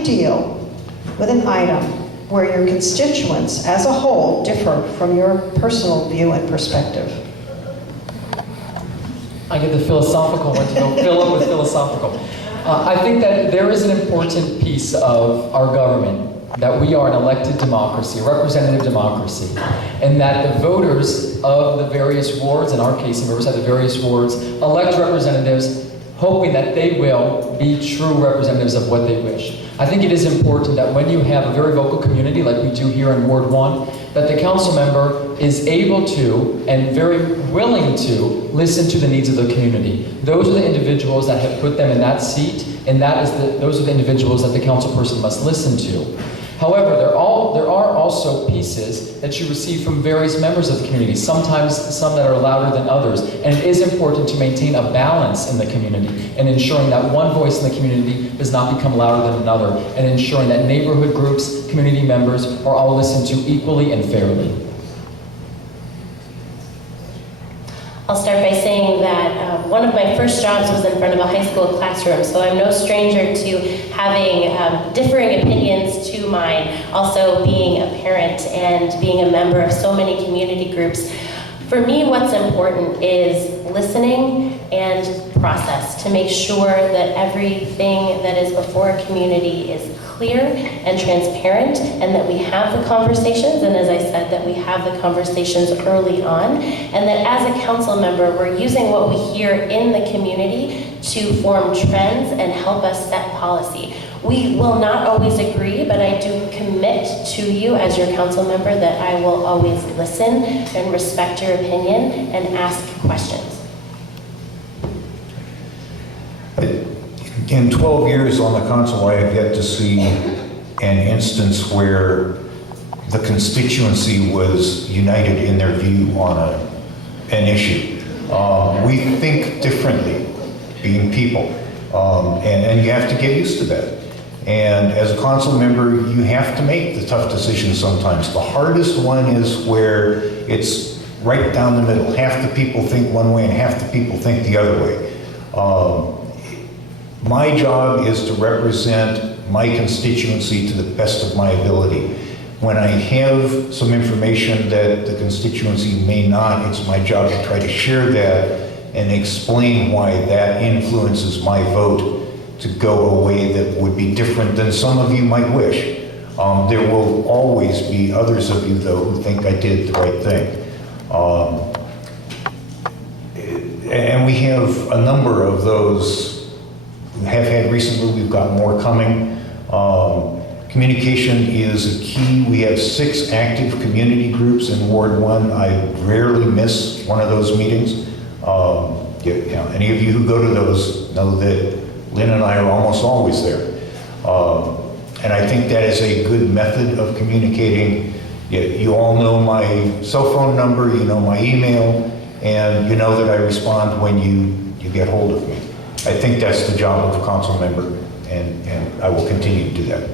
you deal with an item where your constituents as a whole differ from your personal view and perspective? I get the philosophical one to go fill up with philosophical. I think that there is an important piece of our government, that we are an elected democracy, a representative democracy, and that the voters of the various wards, in our case, in Riverside, the various wards, elect representatives hoping that they will be true representatives of what they wish. I think it is important that when you have a very vocal community like we do here in Ward 1, that the council member is able to and very willing to listen to the needs of the community. Those are the individuals that have put them in that seat, and those are the individuals that the council person must listen to. However, there are also pieces that you receive from various members of the community, sometimes some that are louder than others, and it is important to maintain a balance in the community and ensuring that one voice in the community does not become louder than another, and ensuring that neighborhood groups, community members are all listened to equally and fairly. I'll start by saying that one of my first jobs was in front of a high school classroom, so I'm no stranger to having differing opinions to mine, also being a parent and being a member of so many community groups. For me, what's important is listening and process to make sure that everything that is before a community is clear and transparent, and that we have the conversations, and as I said, that we have the conversations early on, and that as a council member, we're using what we hear in the community to form trends and help us set policy. We will not always agree, but I do commit to you as your council member that I will always listen and respect your opinion and ask questions. In 12 years on the council, I have yet to see an instance where the constituency was united in their view on an issue. We think differently, being people, and you have to get used to that. And as a council member, you have to make the tough decisions sometimes. The hardest one is where it's right down the middle. Half the people think one way and half the people think the other way. My job is to represent my constituency to the best of my ability. When I have some information that the constituency may not, it's my job to try to share that and explain why that influences my vote to go a way that would be different than some of you might wish. There will always be others of you, though, who think I did the right thing. And we have a number of those have had recently. We've got more coming. Communication is a key. We have 6 active community groups in Ward 1. I rarely miss one of those meetings. Any of you who go to those know that Lynn and I are almost always there. And I think that is a good method of communicating. You all know my cell phone number, you know my email, and you know that I respond when you get hold of me. I think that's the job of a council member, and I will continue to do that.